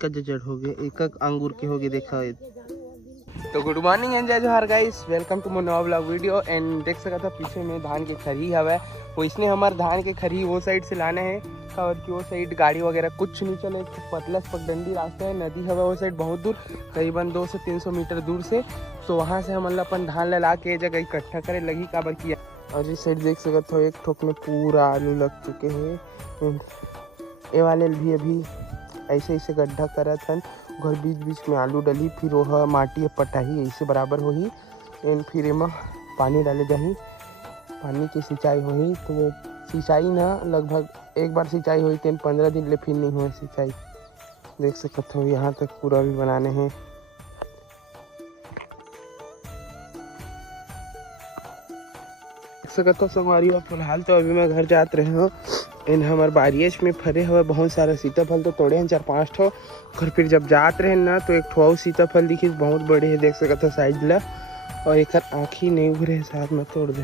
का जड़ हो गए एक एक अंगूर के हो गए देखा। तो गुड मॉर्निंग एंड जय जोहार गाइस, वेलकम टू मोर नवा ब्लॉग वीडियो। एंड देख सका था पीछे में धान के खरी हवा वो, इसने हमारे धान के खरी वो साइड से लाना है और कि वो साइड गाड़ी वगैरह कुछ नहीं चले। पतला पगडंडी रास्ता है, नदी हवा वो साइड बहुत दूर, करीबन 200 से 300 मीटर दूर से। तो वहाँ से हम अपन धान ला के जगह इकट्ठा करे लगी काबर किया। और इस साइड देख सकते हो एक ठोक में पूरा आलू लग चुके हैं। ये वाले भी अभी ऐसे ऐसे गड्ढा करत हन, घर बीच बीच में आलू डली, फिर वह माटी पटाही ऐसे बराबर होही। एंड फिर एमा पानी डाले जाही, पानी की सिंचाई होही। तो वो सिंचाई ना लगभग एक बार सिंचाई हुई 15 दिन ले फिर नहीं हुआ सिंचाई। देख सकते हो यहाँ तक पूरा भी बनाने हैं। देख सकते हो संगवारी हो, फिलहाल तो अभी मैं घर जात रहे हूँ। इन हमारे बारिश में फरे हुए बहुत सारा सीताफल तो तोड़े हैं 4-5 ठो। और फिर जब जात रहे ना तो एक ठो सीताफल दिखी बहुत बड़े है, देख सकते साइड ला। और एक आँखी नहीं उभरे साथ में तोड़ दे।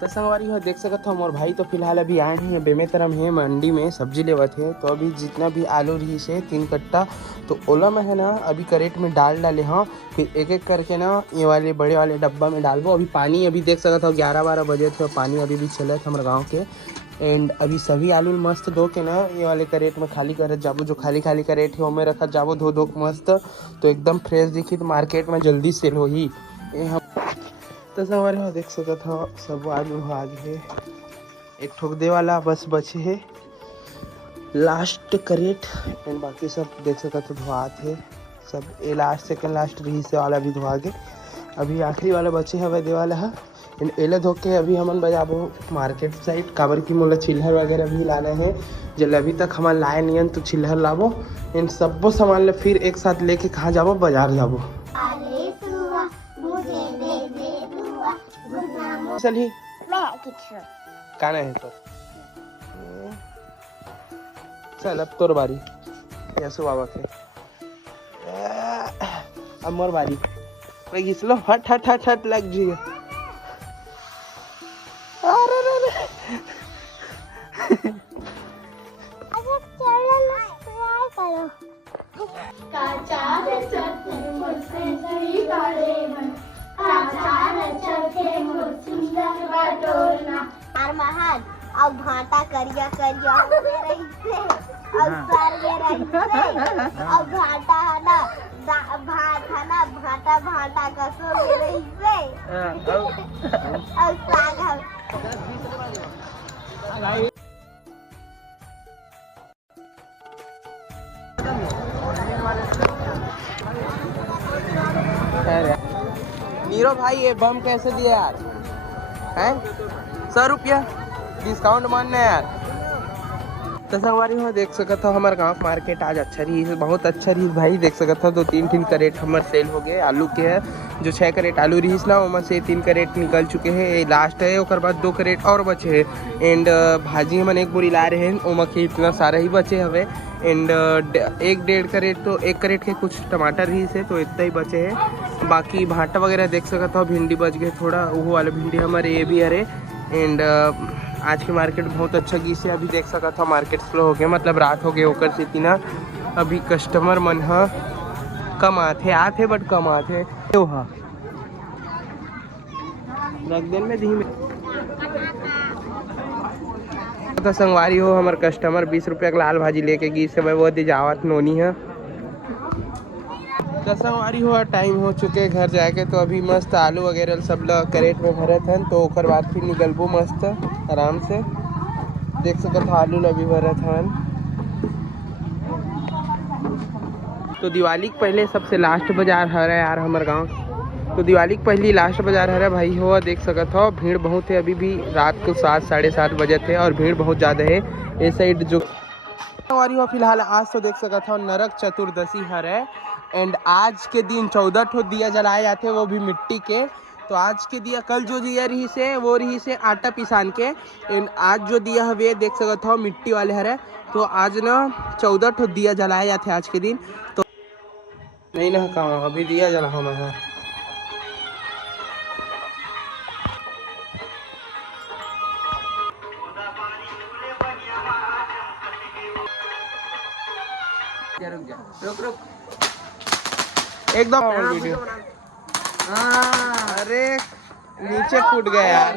तो संगवारी हो देख सकते हो मोर भाई तो फिलहाल अभी आए हैं बेमेतरम है मंडी में सब्जी लेवत है। तो अभी जितना भी आलू रही से 3 कट्टा तो ओला में है ना अभी करेट में डाल डाले। हाँ फिर एक एक करके ना ये वाले बड़े वाले डब्बा में डालबो। अभी पानी अभी देख सकते हो 11-12 बजे थे, पानी अभी भी चले थे हमारे गाँव के। एंड अभी सभी आलू मस्त धो के ना ये वाले करेट में खाली करत जाबो। जो खाली खाली करेट है वो में रखत जाबो धो धो मस्त, तो एकदम फ्रेश दिखी तो मार्केट में जल्दी सेल होही। तो संगवारी हो देख सकत हो सब आलू आ गए, एक ठोक दे वाला बस बचे है लास्ट करेट। एंड बाकी सब देख सकत हो धोआत है सब। ये लास्ट सेकंड लास्ट रही से वाला भी धोआ गए, अभी आखिरी वाला बचे है वह दे वाला है। एला धो के अभी हमन बजाबो मार्केट साइड, काबर की मोला चिल्हर वगैरह भी लाना है। जल अभी तक हमारे लाए नहीं तो चिल्हर लाबो। इन सबो सामान ले फिर एक साथ लेके कहाँ जाबो, बाजार जाबो। चलिए काना है तो चल अब तोर बारी यसु बाबा के। अब मोर बारी कोई घिसलो हट हट हट हट लग जी। अब भाटा करिया करिया रही से अब सर में रही से अब भाटा है ना भाट है ना भाटा भाटा कसो में रही से अब साग है। नीरो भाई ये बम कैसे दिया यार हैं? 100 रुपया डिस्काउंट मानना यार। तो संगवारी हो देख सकते हो हमारे गाँव मार्केट आज अच्छा रही, बहुत अच्छा रही भाई। देख सकते हो 2-3 करेट हमारे सेल हो गए आलू के है। जो 6 करेट आलू रही ना उनमें से 3 करेट निकल चुके हैं, ये लास्ट है। और बाद 2 करेट और बचे हैं। एंड भाजी हमन एक बोरी ला रहे हैं उमा के इतना सारा ही बचे हवे। एंड 1-1.5 करेट तो 1 करेट के कुछ टमाटर रही से तो इतना ही बचे हैं। बाकी भाटा वगैरह देख सकते हो भिंडी बच गए थोड़ा, वो वाला भिंडी हमारे ये भी अरे। एंड आज की मार्केट बहुत अच्छा गई से अभी देख सका था मार्केट स्लो हो गया, मतलब रात हो गए होकर से थी ना। अभी कस्टमर मन कम आते बट कम आते हाँ रख दिन में धीमे। तो संगवारी हो हमारे कस्टमर 20 रुपया का लाल भाजी लेके गई से वो दे जावत नोनी है। तो संगवारी हो टाइम हो चुके घर जाके। तो अभी मस्त आलू वगैरह सब लोग करेट में भरत हन, तो ओकर बाद फिर निकलबो मस्त आराम से। देख सकते आलू अभी भरत हन। तो दिवाली के पहले सबसे लास्ट बाजार है यार हमारे गांव। तो दिवाली के पहली लास्ट बाजार है भाई हो, देख सकते हो भीड़ बहुत है। अभी भी रात को 7-7:30 बजे थे और भीड़ बहुत ज़्यादा है ये साइड। जो हो फिलहाल आज तो देख सकते हो नरक चतुर्दशी है। एंड आज के दिन 14 ठो दिया जलाए जाते वो भी मिट्टी के। तो आज के दिया कल जो दिया रही से वो रही से आटा पिसान के। एंड आज जो दिया है देख सकते हो मिट्टी वाले हरे। तो आज ना 14 ठो दिया जलाए जाते आज के दिन। तो नहीं ना कहाँ अभी दिया जला हम है। रुक जा रुक रुक एकदम वीडियो। अरे नीचे कूद गया यार।